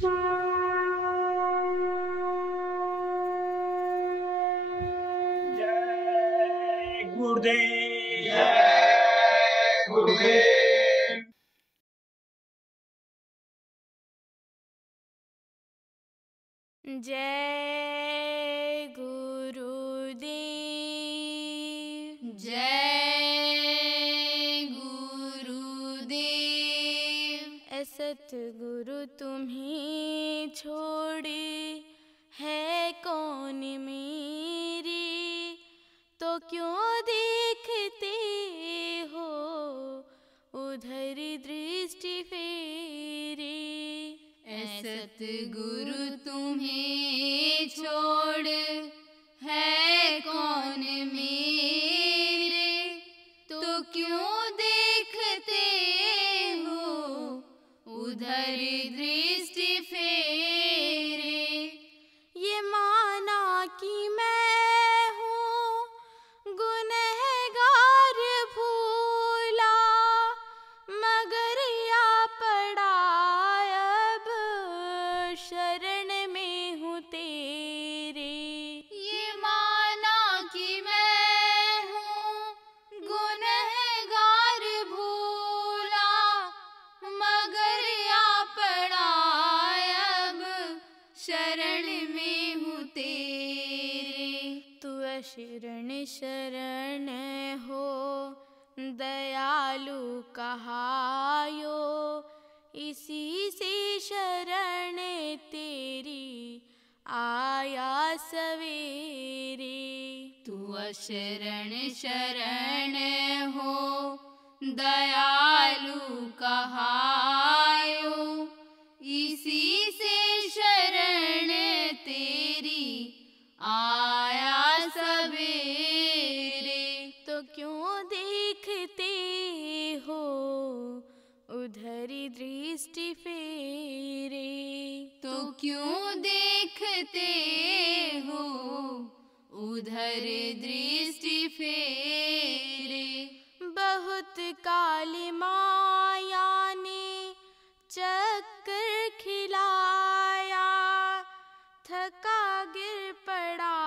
जय गुरुदेव। जय गुरुदेव। जय गुरुदेव। जय गुरुदेव। सतगुरु तुम्हें छोड़े है कौन मेरे, तो क्यों देखते हो उधर दृष्टि फेरे। सतगुरु तुम्हें छोड़ है कौन मेरे, तो क्यों देखते हो उधर दृष्टि फेरे। ये माना कि मैं हूँ गुनहगार भूला, मगर या पड़ा अब शरण में हूँ तेरे। ये माना कि मैं हूँ गुनहगार भूला, मगर या पड़ा अब शरण में हूँ तेरे। तू शरण शरण हो दयालु कहायो, इसी से शरण तेरी आया सवेरे। तू शरण शरण हो दयालु कहायो, इसी से शरण तेरी आया सवेरे। तो क्यों देखते हो उधर दृष्टि फेरे। तो क्यों देखते हो उधर दृष्टि फेरे। बहुत काली माया ने चक्कर खिलाया, थका गिर पड़ा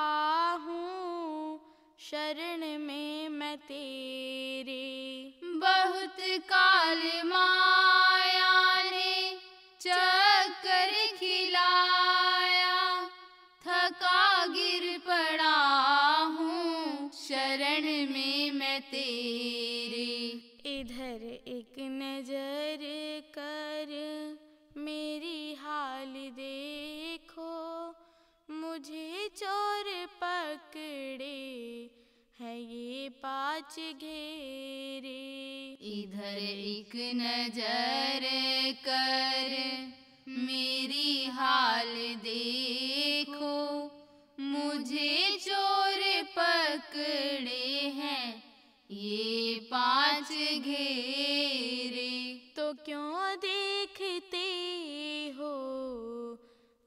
हूँ शरण में मैं तेरे। बहुत काल माया ने चक्कर खिलाया, थका गिर पड़ा हूँ शरण में मैं तेरे। इधर एक नजर कर मेरी हाल देखो, मुझे चोर पकड़े है ये 5 घेरे। इधर एक नजर कर मेरी हाल देखो, मुझे चोर पकड़े हैं ये 5 घेरे। तो क्यों देखते हो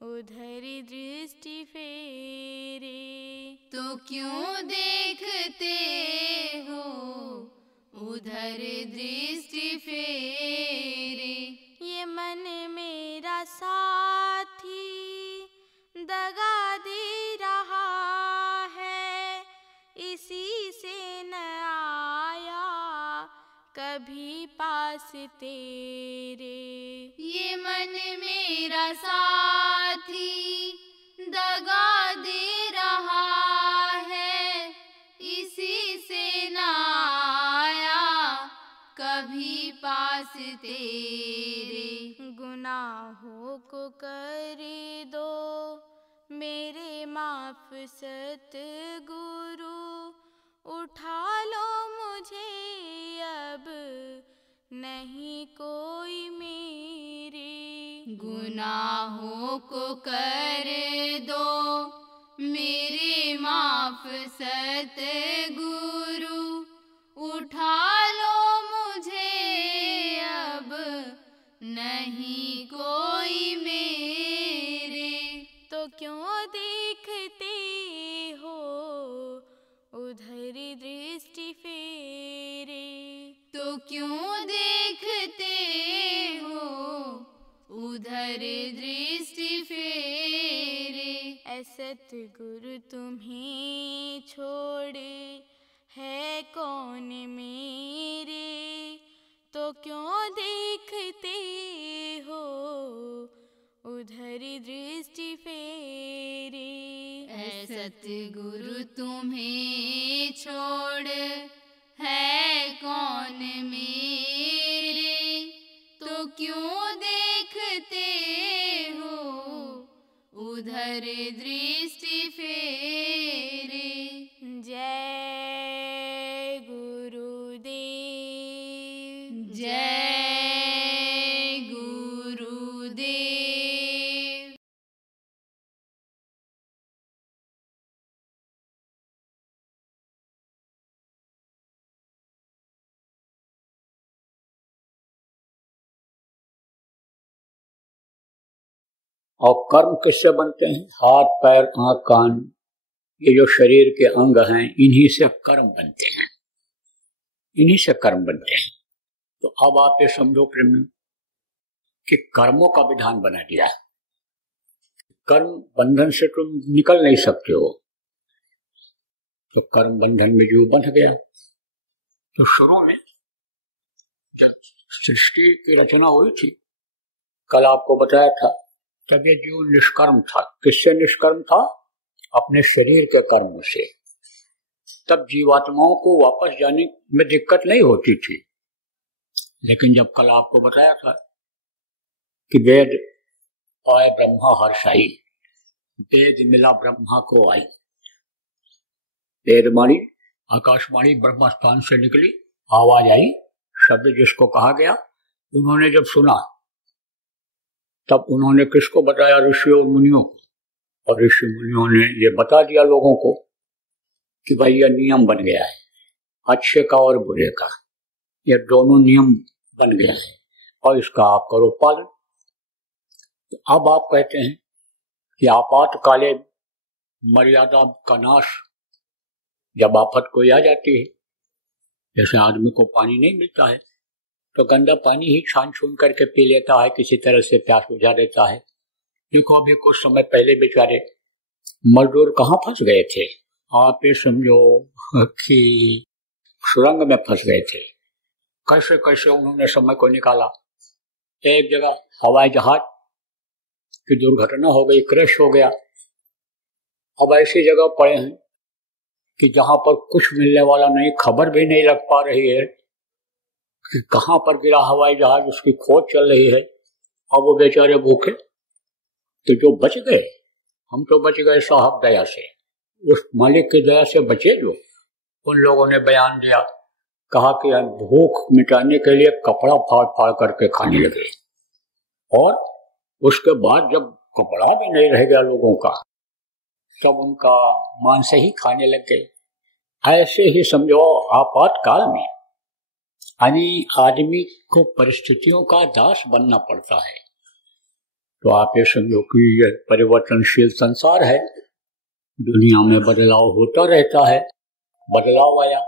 उधर दृष्टि फेरे। तो क्यों देखते हो उधर दृष्टि फेरे। ये मन मेरा साथी दगा दे रहा है, इसी से न आया कभी पास तेरे। ये मन मेरा साथी दगा दे रहा है, इसी से न आया कभी पास तेरे। गुनाहों को कर दो मेरे माफ सतगुरु, उठा लो मुझे अब नहीं कोई मेरे। गुनाहों को कर दो मेरे माफ सतगुरु, उठा लो मुझे अब नहीं कोई मेरे। तो क्यों देखते हो उधर दृष्टि फेरे। तो क्यों देखते हो उधर उधर दृष्टि फेरे। सतगुरु तुम्हें छोड़े है कौन मेरे, तो क्यों देखते हो उधर दृष्टि फेरे। सतगुरु तुम्हें छोड़ है कौन मेरे, तो क्यों देखते हो उधर दृष्टि फेरे। जय गुरुदेव, जय गुरुदेव। और कर्म किससे बनते हैं? हाथ, पैर, आंख, कान, ये जो शरीर के अंग हैं, इन्हीं से कर्म बनते हैं, इन्हीं से कर्म बनते हैं। तो अब आप ये समझो प्रेमी कि कर्मों का विधान बना दिया। कर्म बंधन से तुम निकल नहीं सकते हो, तो कर्म बंधन में जीव बंध गया। तो शुरू में सृष्टि की रचना हुई थी, कल आपको बताया था, तब ये जीव निष्कर्म था। किससे निष्कर्म था? अपने शरीर के कर्म से। तब जीवात्माओं को वापस जाने में दिक्कत नहीं होती थी। लेकिन जब कल आपको बताया था कि वेद पाए ब्रह्मा हर्षाई, वेद मिला ब्रह्मा को आई, वेदवाणी आकाशवाणी ब्रह्म स्थान से निकली, आवाज आई, शब्द जिसको कहा गया, उन्होंने जब सुना तब उन्होंने किसको बताया? ऋषि और मुनियों को। और ऋषि मुनियों ने ये बता दिया लोगों को कि भाई यह नियम बन गया है, अच्छे का और बुरे का, यह दोनों नियम बन गया है और इसका आप करो पालन। तो अब आप कहते हैं कि आपातकाले मर्यादा का नाश, जब आफत कोई आ जाती है, जैसे आदमी को पानी नहीं मिलता है तो गंदा पानी ही छान छून करके पी लेता है, किसी तरह से प्यास बुझा देता है। देखो अभी कुछ समय पहले बेचारे मजदूर कहाँ फंस गए थे? आप ये समझो कि सुरंग में फंस गए थे। कैसे कैसे उन्होंने समय को निकाला। एक जगह हवाई जहाज की दुर्घटना हो गई, क्रैश हो गया। अब ऐसी जगह पड़े हैं कि जहां पर कुछ मिलने वाला नहीं, खबर भी नहीं लग पा रही है कि कहां पर गिरा हवाई जहाज, उसकी खोज चल रही है। अब वो बेचारे भूखे, तो जो बच गए, हम तो बच गए साहब दया से, उस मालिक की दया से बचे। जो उन लोगों ने बयान दिया, कहा कि हम भूख मिटाने के लिए कपड़ा फाड़ फाड़ करके खाने लगे, और उसके बाद जब कपड़ा भी नहीं रह गया लोगों का, तब उनका मांस ही खाने लग गए। ऐसे ही समझो आपातकाल में आदमी को परिस्थितियों का दास बनना पड़ता है। तो आप ये समझो कि यह परिवर्तनशील संसार है, दुनिया में बदलाव होता रहता है। बदलाव आया,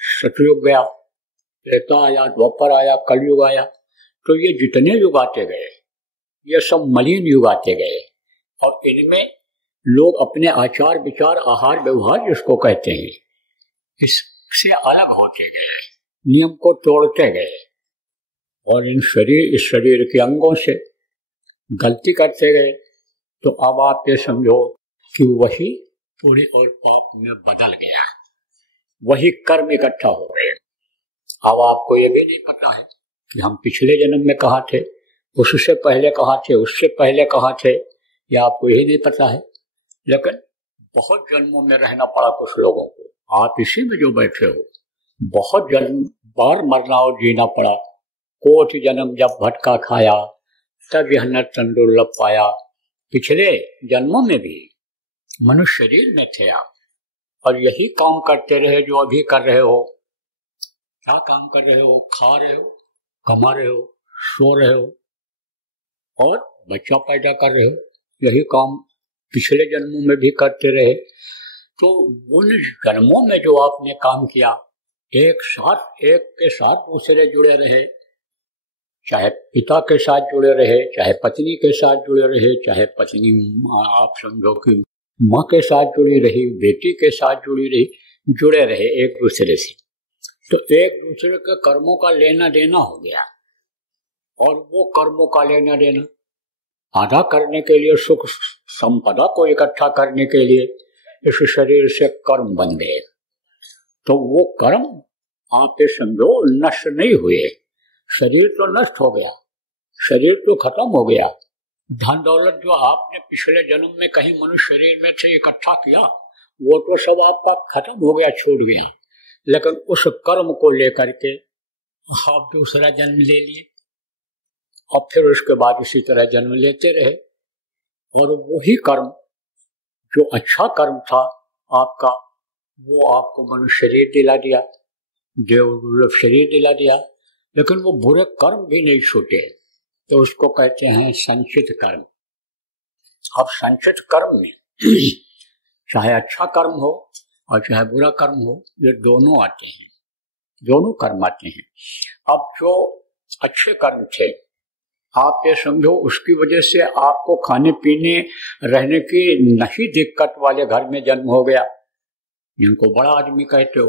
सतयुग गया, त्रेता आया, द्वापर आया, कलयुग आया, तो ये जितने युग आते गए, ये सब मलिन युग आते गए, और इनमें लोग अपने आचार विचार, आहार व्यवहार जिसको कहते हैं, इससे अलग होते गए, नियम को तोड़ते गए, और इस शरीर के अंगों से गलती करते गए। तो अब आप ये समझो कि वही पुण्य और पाप में बदल गया, वही कर्म इकट्ठा हो गए। अब आपको ये भी नहीं पता है कि हम पिछले जन्म में कहाँ थे, उससे पहले कहाँ थे, उससे पहले कहाँ थे, यह आपको यही नहीं पता है। लेकिन बहुत जन्मों में रहना पड़ा कुछ लोगों को। आप इसी में जो बैठे हो, बहुत जन्म बार मरना और जीना पड़ा। कोटि जन्म जब भटका खाया, तब यह नर तन दुर्लभ पाया। पिछले जन्मों में भी मनुष्य शरीर में थे आप, और यही काम करते रहे जो अभी कर रहे हो। क्या काम कर रहे हो? खा रहे हो, कमा रहे हो, सो रहे हो और बच्चा पैदा कर रहे हो। यही काम पिछले जन्मों में भी करते रहे। तो उन जन्मों में जो आपने काम किया, एक के साथ दूसरे जुड़े रहे, चाहे पिता के साथ जुड़े रहे, चाहे पत्नी के साथ जुड़े रहे, चाहे पत्नी आप समझो कि माँ के साथ जुड़ी रही, बेटी के साथ जुड़े रहे एक दूसरे से, तो एक दूसरे के कर्मों का लेना देना हो गया। और वो कर्मों का लेना देना आधा करने के लिए, सुख संपदा को इकट्ठा करने के लिए इस शरीर से कर्म बन गए। तो वो कर्म आप समझो नष्ट नहीं हुए, शरीर तो नष्ट हो गया, शरीर तो खत्म हो गया। धन दौलत जो आपने पिछले जन्म में कहीं मनुष्य शरीर में से इकट्ठा किया वो तो सब आपका खत्म हो गया, छूट गया। लेकिन उस कर्म को लेकर के आप दूसरा जन्म ले लिए और फिर उसके बाद इसी तरह जन्म लेते रहे। और वही कर्म जो अच्छा कर्म था आपका, वो आपको मनुष्य शरीर दिला दिया, देव शरीर दिला दिया। लेकिन वो बुरे कर्म भी नहीं छूटे, तो उसको कहते हैं संचित कर्म। अब संचित कर्म में चाहे अच्छा कर्म हो और चाहे बुरा कर्म हो, ये दोनों आते हैं, दोनों कर्म आते हैं। अब जो अच्छे कर्म थे, आप ये समझो उसकी वजह से आपको खाने पीने रहने की नहीं दिक्कत वाले घर में जन्म हो गया, जिनको बड़ा आदमी कहते हो।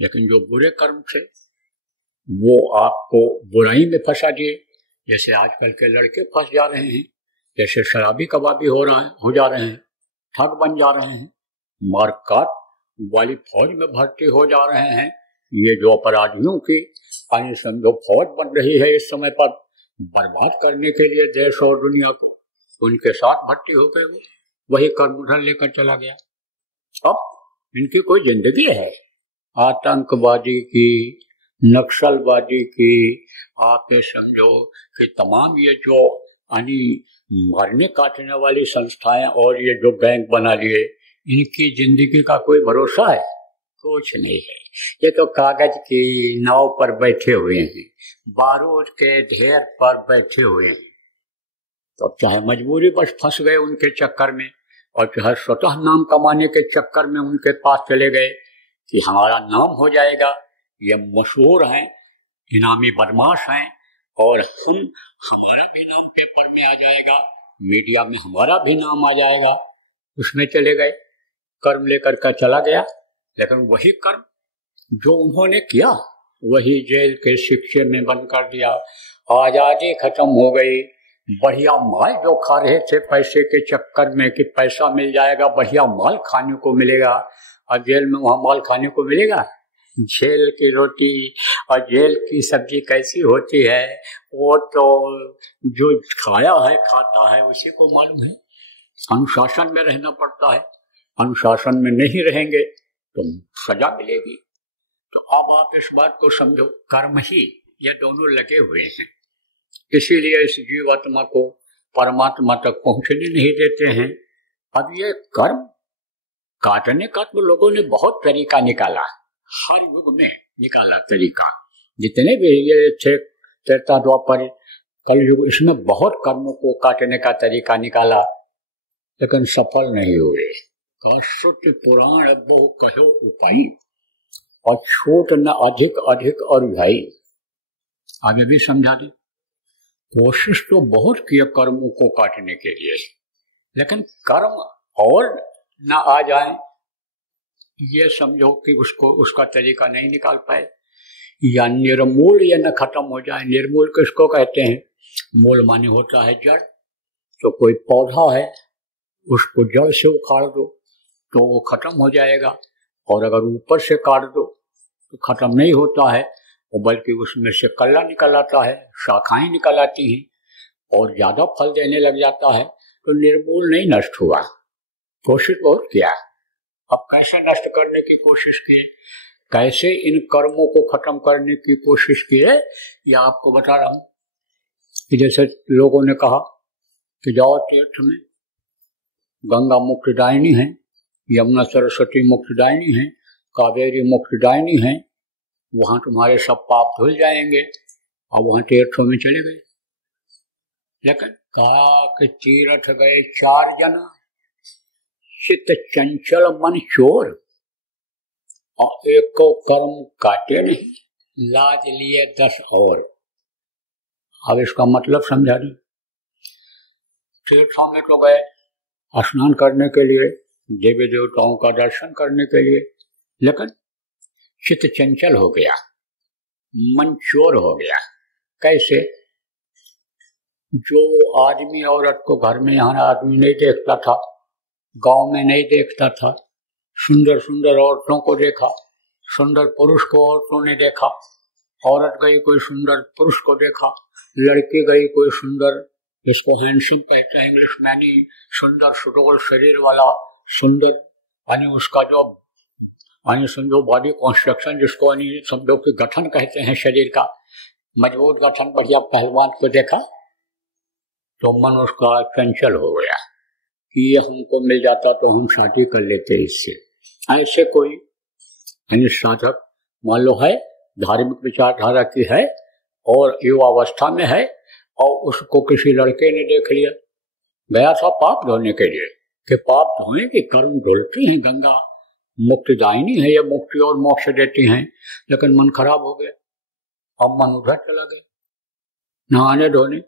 लेकिन जो बुरे कर्म थे वो आपको बुराई में फंसा दिए। जैसे आजकल के लड़के फंस जा रहे हैं, जैसे शराबी कबाबी हो जा रहे हैं, ठग बन जा रहे हैं, मारकाट वाली फौज में भर्ती हो जा रहे हैं। ये जो अपराधियों की समझो फौज बन रही है इस समय पर बर्बाद करने के लिए देश और दुनिया को, उनके साथ भर्ती हो गए, वो वही कर्म उधर लेकर चला गया। अब इनकी कोई जिंदगी है आतंकवादी की, नक्सलवादी की, आप ये समझो कि तमाम ये जो मारने काटने वाली संस्थाएं और ये जो गैंग बना लिए, इनकी जिंदगी का कोई भरोसा है? कुछ नहीं है। ये तो कागज की नाव पर बैठे हुए हैं, बारूद के ढेर पर बैठे हुए हैं। तो चाहे मजबूरी बस फंस गए उनके चक्कर में, और चाहे स्वतः नाम कमाने के चक्कर में उनके पास चले गए कि हमारा नाम हो जाएगा, ये मशहूर हैं, इनामी बदमाश हैं, और हमारा भी नाम पेपर में आ जाएगा, मीडिया में हमारा भी नाम आ जाएगा। उसमें चले गए, कर्म लेकर का चला गया। लेकिन वही कर्म जो उन्होंने किया वही जेल के शिक्षे में बंद कर दिया। आजादी खत्म हो गई। बढ़िया माल जो खा रहे थे पैसे के चक्कर में कि पैसा मिल जाएगा, बढ़िया माल खाने को मिलेगा, और जेल में वहां माल खाने को मिलेगा। जेल की रोटी और जेल की सब्जी कैसी होती है वो तो जो खाया है खाता है उसी को मालूम है। अनुशासन में रहना पड़ता है, अनुशासन में नहीं रहेंगे तो सजा मिलेगी। तो अब आप इस बात को समझो, कर्म ही ये दोनों लगे हुए हैं, इसीलिए इस जीवात्मा को परमात्मा तक पहुंचने नहीं देते हैं। अब ये कर्म काटने का तो लोगों ने बहुत तरीका निकाला, हर युग में निकाला तरीका, जितने भी ये थे त्रेता द्वापर कलयुग, इसमें बहुत कर्मों को काटने का तरीका निकाला, लेकिन सफल नहीं हुए। श्रुति पुराण बहु कहो उपाय, और छूट न अधिक अधिक और भाई। आगे भी समझा दे, कोशिश तो बहुत किया कर्मों को काटने के लिए, लेकिन कर्म और न आ जाए ये समझो कि उसका तरीका नहीं निकाल पाए, या निर्मूल या न खत्म हो जाए। निर्मूल किसको कहते हैं? मूल माने होता है जड़। तो कोई पौधा है, उसको जड़ से उखाड़ दो तो वो खत्म हो जाएगा, और अगर ऊपर से काट दो तो खत्म नहीं होता है, बल्कि उसमें से कल्ला निकल आता है, शाखाएं निकल आती हैं और ज्यादा फल देने लग जाता है। तो निर्मूल नहीं नष्ट हुआ, कोशिश बहुत किया। अब कैसे नष्ट करने की कोशिश किए, कैसे इन कर्मों को खत्म करने की कोशिश किए, यह आपको बता रहा हूं। कि जैसे लोगों ने कहा कि जाओ तीर्थ में, गंगा मुक्तिदायिनी है, यमुना सरस्वती मुक्तिदायिनी है, कावेरी मुक्तिदायिनी है, वहां तुम्हारे सब पाप धुल जाएंगे, और वहां तीर्थों में चले गए। लेकिन कहा कि तीर्थ गए 4 जना, चित्त चंचल मन चोर, और एक को कर्म काटे नहीं, लाज लिए 10 और। अब इसका मतलब समझा नहीं। तीर्थों में तो गए स्नान करने के लिए, देवी देवताओं का दर्शन करने के लिए, लेकिन चित्त चंचल हो गया, मन चोर हो गया। कैसे? जो आदमी औरत को घर में यहाँ आदमी नहीं देखता था, गांव में नहीं देखता था, सुंदर सुंदर औरतों को देखा, सुंदर पुरुष को औरतों ने देखा, औरत गई कोई सुंदर पुरुष को देखा, लड़की गई कोई सुंदर, जिसको हैंडसम कहते हैं इंग्लिश में, यानी सुंदर सुडौल शरीर वाला, सुंदर यानी उसका जो यानी समझो बॉडी कॉन्स्ट्रक्शन, जिसको यानी समझो कि गठन कहते हैं शरीर का, मजबूत गठन, बढ़िया पहलवान को देखा तो मन उसका चंचल हो गया कि ये हमको मिल जाता तो हम शादी कर लेते इससे। ऐसे कोई यानी साधक मान लो है, धार्मिक विचारधारा की है और युवावस्था में है, और उसको किसी लड़के ने देख लिया, गया था पाप धोने के लिए कि पाप धोएं कि कर्म धुलती हैं, गंगा मुक्तिदायिनी है, ये मुक्ति और मोक्ष देती हैं, लेकिन मन खराब हो गया। अब मन उधर चला गया नहाने धोने,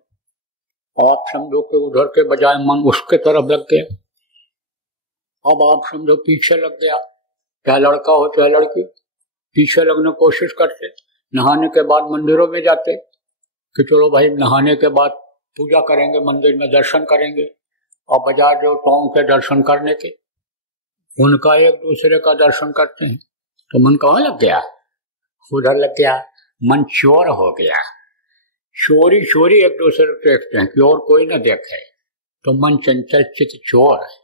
और आप समझो कि उधर के बजाय मन उसके तरफ लग गया। अब आप समझो पीछे लग गया, चाहे लड़का हो चाहे लड़की, पीछे लगने की कोशिश करते, नहाने के बाद मंदिरों में जाते कि चलो भाई नहाने के बाद पूजा करेंगे, मंदिर में दर्शन करेंगे, और बाजार देवताओं के दर्शन करने के, उनका एक दूसरे का दर्शन करते हैं, तो मन कहाँ लग गया? उधर लग गया, मन चोर हो गया। चोरी चोरी एक दूसरे को देखते हैं कि और कोई न देखे, तो मन चंचल, चित्त चोर है।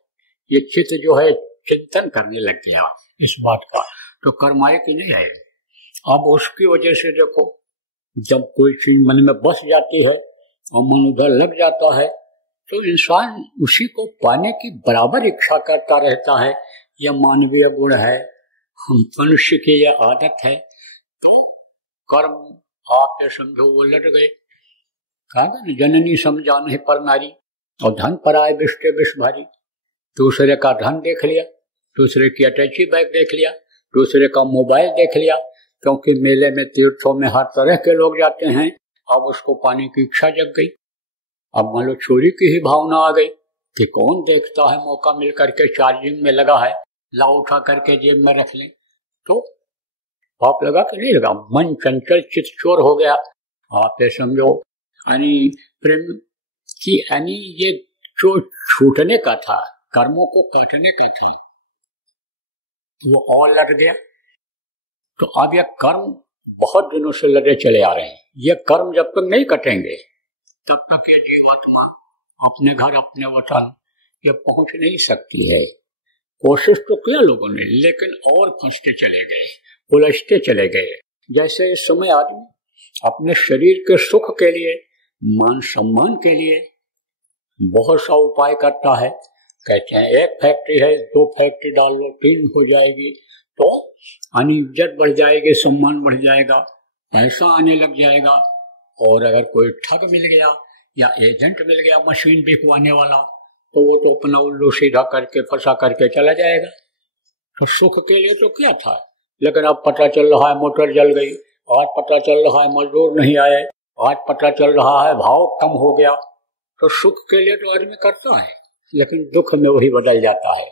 ये चित्त जो है चिंतन करने लग गया इस बात का, तो कर्माए कि नहीं है। अब उसकी वजह से देखो, जब कोई चीज मन में बस जाती है और मन उधर लग जाता है, तो इंसान उसी को पाने की बराबर इच्छा करता रहता है। यह मानवीय गुण है, हम मनुष्य की यह आदत है। तो कर्म आप ये समझो वो लट गए, कहा न जननी समझान है पर नारी, और धन पर आए बिस्टे बिस भारी। दूसरे का धन देख लिया, दूसरे की अटैची बैग देख लिया, दूसरे का मोबाइल देख लिया, क्योंकि मेले में तीर्थों में हर तरह के लोग जाते हैं। अब उसको पाने की इच्छा जग गई। अब मान लो चोरी की ही भावना आ गई कि कौन देखता है, मौका मिल करके चार्जिंग में लगा है, लाओ उठा करके जेब में रख लें। तो पाप लगा कि नहीं लगा? मन चंचल, चित्त चोर हो गया। आप ये समझो यानी प्रेम की यानी ये जो छूटने का था, कर्मों को काटने का था, वो और लड़ गया। तो अब यह कर्म बहुत दिनों से लड़े चले आ रहे हैं। ये कर्म जब तक नहीं कटेंगे तब तक ये जीवात्मा अपने घर अपने वतन ये पहुंच नहीं सकती है। कोशिश तो किया लोगों ने, लेकिन और फंसते चले गए, उलझते चले गए। जैसे इस समय आदमी अपने शरीर के सुख के लिए, मान सम्मान के लिए बहुत सा उपाय करता है। कहते हैं एक फैक्ट्री है, 2 फैक्ट्री डाल लो, 3 हो जाएगी, तो इज्जत बढ़ जाएगी, सम्मान बढ़ जाएगा, पैसा आने लग जाएगा। और अगर कोई ठग मिल गया या एजेंट मिल गया मशीन बिकवाने वाला, तो वो तो अपना उल्लू सीधा करके फंसा करके चला जाएगा। तो सुख के लिए तो क्या था, लेकिन अब पता चल रहा है मोटर जल गई, आज पता चल रहा है मजदूर नहीं आए, आज पता चल रहा है भाव कम हो गया। तो सुख के लिए तो आदमी करता है, लेकिन दुख में वही बदल जाता है।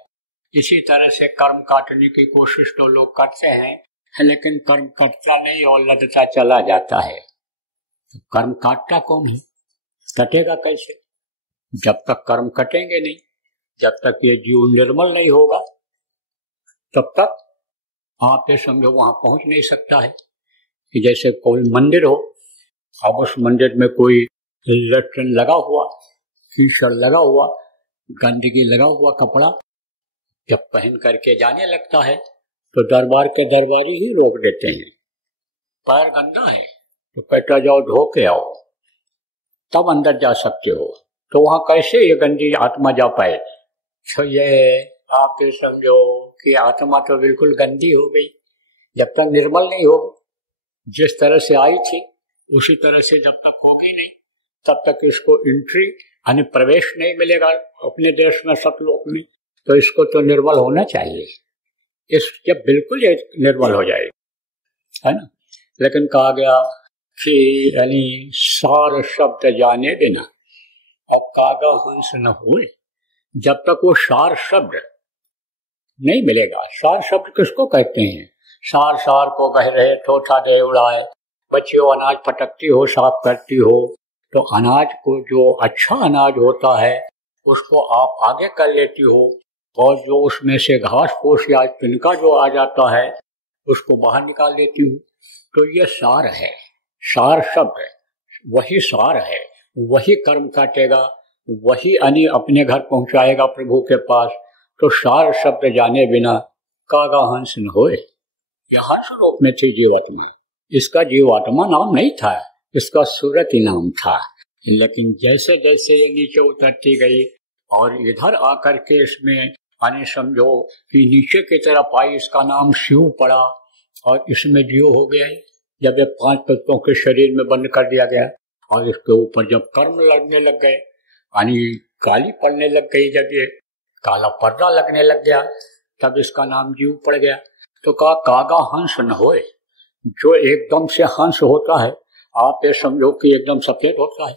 इसी तरह से कर्म काटने की कोशिश तो लोग करते हैं, लेकिन कर्म कटता नहीं और लदता चला जाता है। तो कर्म काटता कौन है, कटेगा कैसे? जब तक कर्म कटेंगे नहीं, जब तक ये जीव निर्मल नहीं होगा, तब तक आप ये समझो वहां पहुंच नहीं सकता है। कि जैसे कोई मंदिर हो, अब उस मंदिर में कोई लैट्रिन लगा हुआ, कीचड़ लगा हुआ, गंदगी लगा हुआ कपड़ा जब पहन करके जाने लगता है तो दरबार के दरबारी ही रोक देते हैं। पैर गंदा है तो कहता जाओ धो के आओ, तब अंदर जा सकते हो। तो वहां कैसे ये गंदी आत्मा जा पाए? तो ये आप ये समझो कि आत्मा तो बिल्कुल गंदी हो गई जब तक निर्मल नहीं हो। जिस तरह से आई थी उसी तरह से जब तक होगी नहीं, तब तक इसको एंट्री यानी प्रवेश नहीं मिलेगा अपने देश में, सतलोक में। तो इसको तो निर्मल होना चाहिए, इस जब बिल्कुल निर्मल हो जाए, है ना। लेकिन कहा गया कि यानी सार शब्द जाने बिना अब कागा हंस न होए, जब तक वो सार शब्द नहीं मिलेगा। सार शब्द किसको कहते हैं? सार सार को कह रहे, थोथा दे उड़ाए, बच्चियों अनाज फटकती हो, साफ करती हो, तो अनाज को जो अच्छा अनाज होता है उसको आप आगे कर लेती हो, और जो उसमें से घास फूस या तिनका जो आ जाता है उसको बाहर निकाल देती हो। तो ये सार है, सार शब्द वही सार है, वही कर्म काटेगा, वही अनि अपने घर पहुंचाएगा प्रभु के पास। तो सार शब्द जाने बिना कागा हंस न होए। यह हंस रूप में थी जीवात्मा, इसका जीवात्मा नाम नहीं था, इसका सूरती नाम था। लेकिन जैसे जैसे ये नीचे उतरती गई और इधर आकर के इसमें यानी समझो कि नीचे की तरफ आई, इसका नाम शिव पड़ा और इसमें जीव हो गया। जब ये 5 तत्वों के शरीर में बंद कर दिया गया और इसके ऊपर जब कर्म लगने लग गए, यानी काली पड़ने लग गई, जब ये काला पर्दा लगने लग गया, तब इसका नाम जीव पड़ गया। तो कहा कागा हंस न होए। जो एकदम से हंस होता है, आप ये समझो कि एकदम सफेद होता है,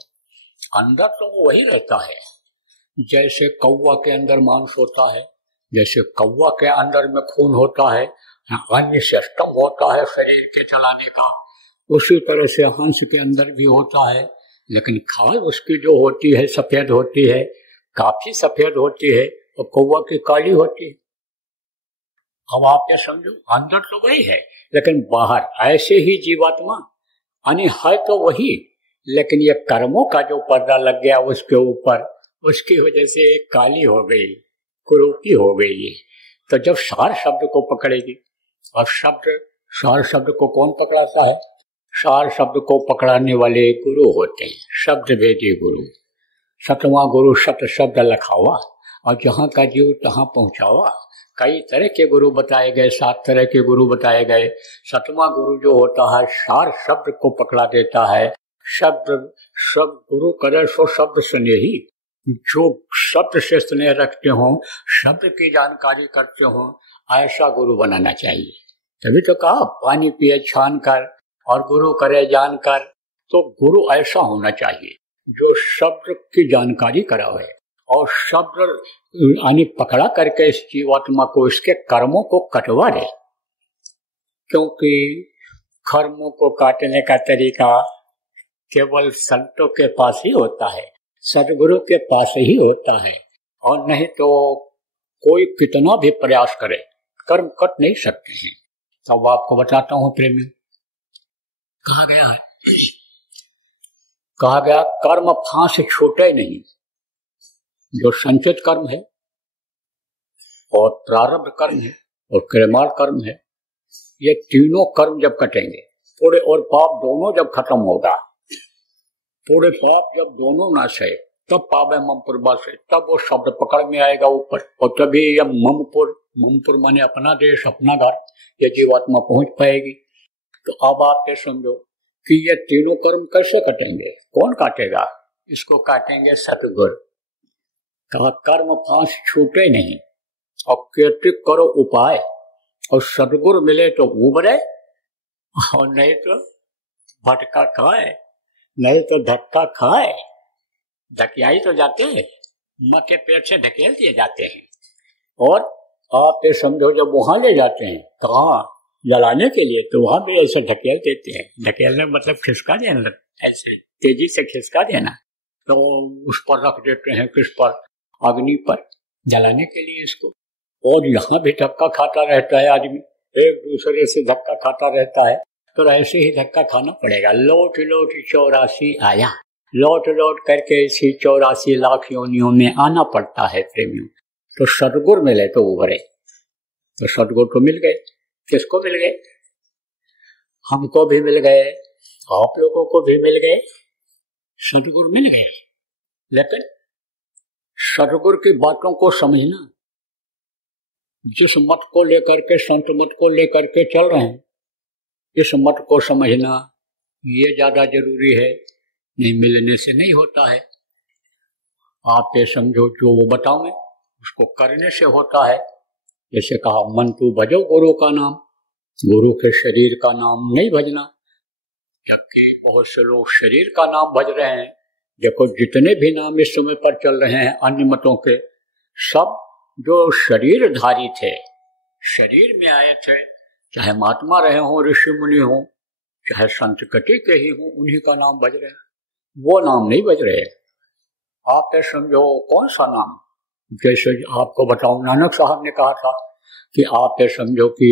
अंदर तो वो वही रहता है। जैसे कौवा के अंदर मांस होता है, जैसे कौवा के अंदर में खून होता है, अन्य सिस्टम होता है शरीर के चलाने का, उसी तरह से हंस के अंदर भी होता है। लेकिन खाल उसकी जो होती है सफेद होती है, काफी सफेद होती है, और कौवा की काली होती है। अब आप क्या समझो, अंदर तो वही है लेकिन बाहर ऐसे ही जीवात्मा यानी है तो वही, लेकिन ये कर्मों का जो पर्दा लग गया उसके ऊपर, उसकी वजह से काली हो गई, कुरूपी हो गई। तो जब सार शब्द को पकड़ेगी, और सार शब्द को कौन पकड़ाता है? सार शब्द को पकड़ाने वाले गुरु होते हैं, शब्द भेदी गुरु। 7वां गुरु सत शब्द लखावा, और जहाँ का जीव तहाँ पहुंचावा। कई तरह के गुरु बताए गए, 7 तरह के गुरु बताए गए। 7वां गुरु जो होता है सार शब्द को पकड़ा देता है। शब्द गुरु करे सो शब्द स्नेही, जो शब्द से स्नेह रखते हो, शब्द की जानकारी करते हो, ऐसा गुरु बनाना चाहिए। तभी तो कहा पानी पिए छान कर और गुरु करे जानकर। तो गुरु ऐसा होना चाहिए जो शब्द की जानकारी करावे और शब्द यानी पकड़ा करके इस जीवात्मा को, इसके कर्मों को कटवा दे। क्योंकि कर्मों को काटने का तरीका केवल संतों के पास ही होता है, सदगुरु के पास ही होता है, और नहीं तो कोई कितना भी प्रयास करे कर्म कट नहीं सकते हैं। तब आपको बताता हूं प्रेमी, कहा गया है, कहा गया कर्म फांस छूटे नहीं। जो संचित कर्म है और प्रारब्ध कर्म है और क्रियमाण कर्म है, ये तीनों कर्म जब कटेंगे, पुण्य और पाप दोनों जब खत्म होगा, पुण्य पाप जब दोनों नाश है, तब पावे ममपुर बासे, तब वो शब्द पकड़ में आएगा ऊपर, और तभी यह ममपुर माने अपना देश, अपना घर, ये जीवात्मा पहुंच पाएगी। तो अब आप ये समझो कि ये तीनों कर्म कैसे कटेंगे, कौन काटेगा? इसको काटेंगे सतगुरु। कहा कर्म फांस छूटे नहीं, और कीर्तिक करो उपाय, और सदगुरु मिले तो उबरे, और नहीं तो भटका खाए, नहीं तो धक्का खाए। धकियाई तो जाते हैं, माँ के पेट से ढकेल दिए जाते हैं। और आप ये समझो जब वहां ले जाते हैं कहाँ जलाने के लिए, तो वहां भी ऐसे ढकेल देते हैं। ढकेलने मतलब खिसका देना, ऐसे तेजी से खिसका देना। तो उस पर रख देते हैं, किस पर? अग्नि पर, जलाने के लिए इसको। और यहाँ भी धक्का खाता रहता है आदमी, एक दूसरे से धक्का खाता रहता है। तो ऐसे ही धक्का खाना पड़ेगा। लौट लौट 84 आया, लौट लौट करके इसी 84 लाख योनियों में आना पड़ता है प्रेमियों। तो सदगुरु मिले तो उभरे। तो सदगुरु को मिल गए। किसको मिल गए? हमको भी मिल गए, आप लोगों को भी मिल गए, सदगुरु मिल गए। लेकिन सदगुरु की बातों को समझना, जिस मत को लेकर के, संत मत को लेकर के चल रहे हैं, इस मत को समझना ये ज्यादा जरूरी है। नहीं मिलने से नहीं होता है। आप ये समझो जो वो बताओ उसको करने से होता है। जैसे कहा मन तू भजो गुरु का नाम, गुरु के शरीर का नाम नहीं भजना। जबकि बहुत से लोग शरीर का नाम भज रहे हैं। देखो जितने भी नाम इस समय पर चल रहे हैं अन्य मतों के, सब जो शरीरधारी थे, शरीर में आए थे, चाहे महात्मा रहे हों, ऋषि मुनि हों, चाहे संत कटी के ही हों, उन्हीं का नाम भज रहे हैं, वो नाम नहीं भज रहे। आप ये समझो कौन सा नाम, जैसे आपको बताऊं, नानक साहब ने कहा था कि आप ये समझो कि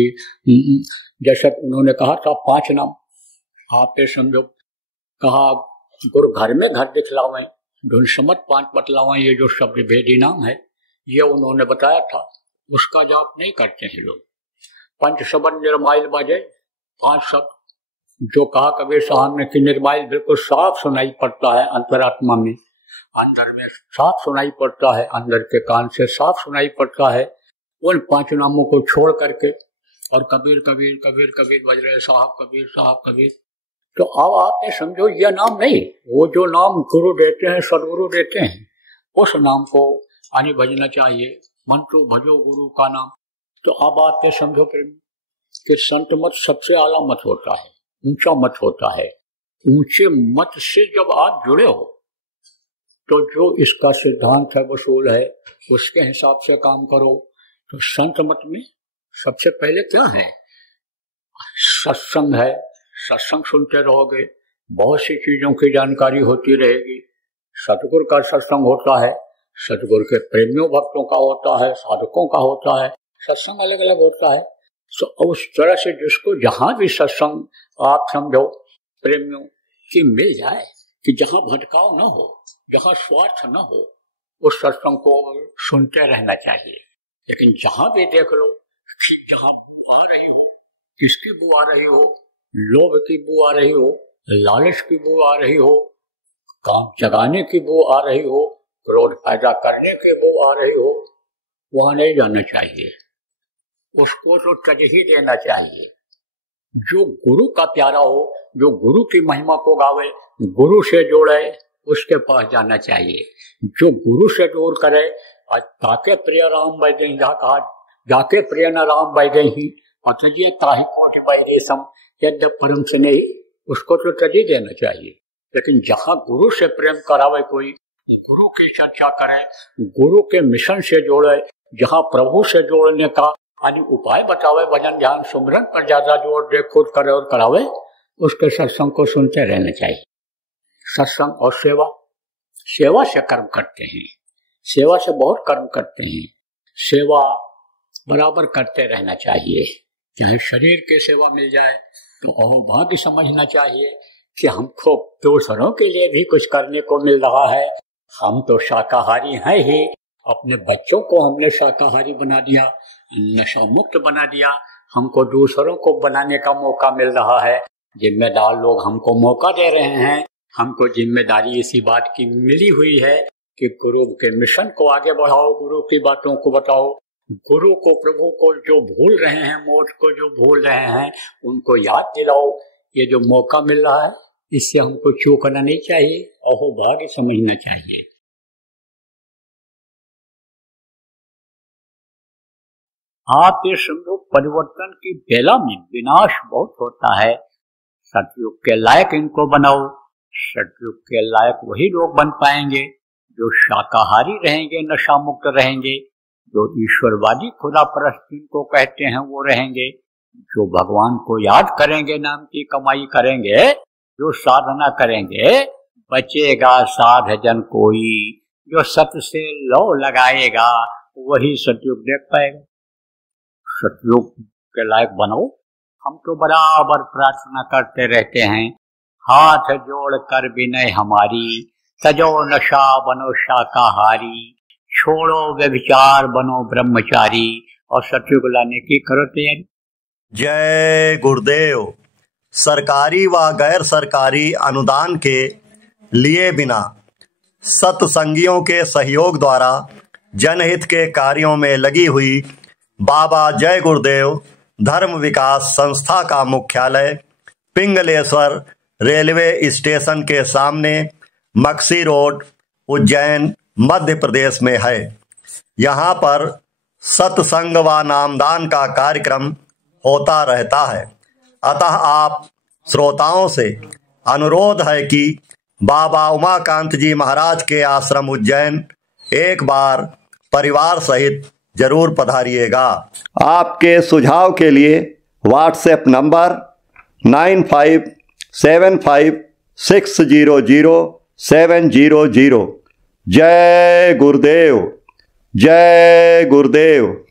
जैसे उन्होंने कहा था 5 नाम, आप ये समझो कहा गुरु घर में घर दिखलावें, ढूंढ समझ 5 बतलावें, ये जो शब्द भेदी नाम है ये उन्होंने बताया था, उसका जाप नहीं करते हैं लोग। 5 शब्द निर्माइल बाजे, 5 शब्द जो कहा कबीर साहब ने कि निर्माइल बिल्कुल साफ सुनाई पड़ता है अंतरात्मा में, अंदर में साफ सुनाई पड़ता है, अंदर के कान से साफ सुनाई पड़ता है। उन 5 नामों को छोड़ करके और कबीर कबीर कबीर कबीर बज रहे, साहब कबीर साहब कबीर, तो अब आप ये समझो यह नाम नहीं, वो जो नाम गुरु देते हैं, सदगुरु देते हैं, उस नाम को आने भजना चाहिए। मंटू भजो गुरु का नाम। तो अब आप ये समझो कि संत मत सबसे आला मत होता है, ऊंचा मत होता है। ऊंचे मत से जब आप जुड़े हो तो जो इसका सिद्धांत है वसूल है, उसके हिसाब से काम करो। तो संत मत में सबसे पहले क्या है? सत्संग है, सत्संग सुनते रहोगे, बहुत सी चीजों की जानकारी होती रहेगी। सतगुरु का सत्संग होता है, सतगुरु के प्रेमियों भक्तों का होता है, साधकों का होता है, सत्संग अलग अलग होता है। तो उस तरह से जिसको जहां भी सत्संग आप समझो प्रेमियों की मिल जाए, कि जहां भटकाव न हो, जहां स्वार्थ न हो, उस सत्संग को सुनते रहना चाहिए। लेकिन जहां भी देख लो कि जहां बू आ रही हो, किसकी बू आ रही हो, लोभ की बू आ रही हो, लालच की बू आ रही हो, काम जगाने की बू आ रही हो, क्रोध पैदा करने की बू आ रही हो, वहां नहीं जाना चाहिए, उसको तो त्यज ही देना चाहिए। जो गुरु का प्यारा हो, जो गुरु की महिमा को गावे, गुरु से जोड़े, उसके पास जाना चाहिए। जो गुरु से जोड़ करे, ताके प्रिय राम वैदे, जहाँ कहा जाके प्रिय न राम वैदे ही अतजिए त्राही कोटि वैदेशम यद्य परम से नहीं, उसको तो त्यजी देना चाहिए। लेकिन जहाँ गुरु से प्रेम करावे, कोई गुरु की चर्चा करे, गुरु के मिशन से जोड़े, जहाँ प्रभु से जोड़ने का आदि उपाय बतावे, भजन ध्यान सुमरन पर ज्यादा जोर दे, खुद करे और करावे, उसके सत्संग को सुनते रहना चाहिए। सत्संग और सेवा, सेवा से कर्म करते हैं, सेवा से बहुत कर्म करते हैं, सेवा बराबर करते रहना चाहिए। चाहे शरीर की सेवा मिल जाए तो अहोभाग्य समझना चाहिए कि हमको दूसरों के लिए भी कुछ करने को मिल रहा है। हम तो शाकाहारी हैं ही, अपने बच्चों को हमने शाकाहारी बना दिया, नशा मुक्त बना दिया, हमको दूसरों को बनाने का मौका मिल रहा है। जिम्मेदार लोग हमको मौका दे रहे हैं, हमको जिम्मेदारी इसी बात की मिली हुई है कि गुरु के मिशन को आगे बढ़ाओ, गुरु की बातों को बताओ, गुरु को, प्रभु को जो भूल रहे हैं, मौत को जो भूल रहे हैं, उनको याद दिलाओ। ये जो मौका मिल रहा है, इससे हमको चूकना नहीं चाहिए, अहोभाग्य समझना चाहिए। आप ये समझो परिवर्तन की बेला में विनाश बहुत होता है। सतयुग के लायक इनको बनाओ। सतयुग के लायक वही लोग बन पाएंगे जो शाकाहारी रहेंगे, नशा मुक्त रहेंगे, जो ईश्वरवादी खुदा परस्त जिनको कहते हैं वो रहेंगे, जो भगवान को याद करेंगे, नाम की कमाई करेंगे, जो साधना करेंगे। बचेगा साध जन कोई, जो सत से लौ लगाएगा वही सतयुग देख पाएगा। सतयुग के लायक बनो। हम तो बराबर प्रार्थना करते रहते हैं, हाथ जोड़ कर विनय हमारी, सजो नशा बनो शाकाहारी, छोड़ो व्यभिचार बनो ब्रह्मचारी, और सतयुग लाने की करो तैयारी। जय गुरुदेव। सरकारी व गैर सरकारी अनुदान के लिए बिना सत्संगियों के सहयोग द्वारा जनहित के कार्यों में लगी हुई बाबा जय गुरुदेव धर्म विकास संस्था का मुख्यालय पिंगलेश्वर रेलवे स्टेशन के सामने मक्सी रोड, उज्जैन, मध्य प्रदेश में है। यहाँ पर सत्संग व नामदान का कार्यक्रम होता रहता है। अतः आप श्रोताओं से अनुरोध है कि बाबा उमाकांत जी महाराज के आश्रम उज्जैन एक बार परिवार सहित जरूर पधारिएगा। आपके सुझाव के लिए व्हाट्सएप नंबर 9575600700। जय गुरुदेव, जय गुरुदेव।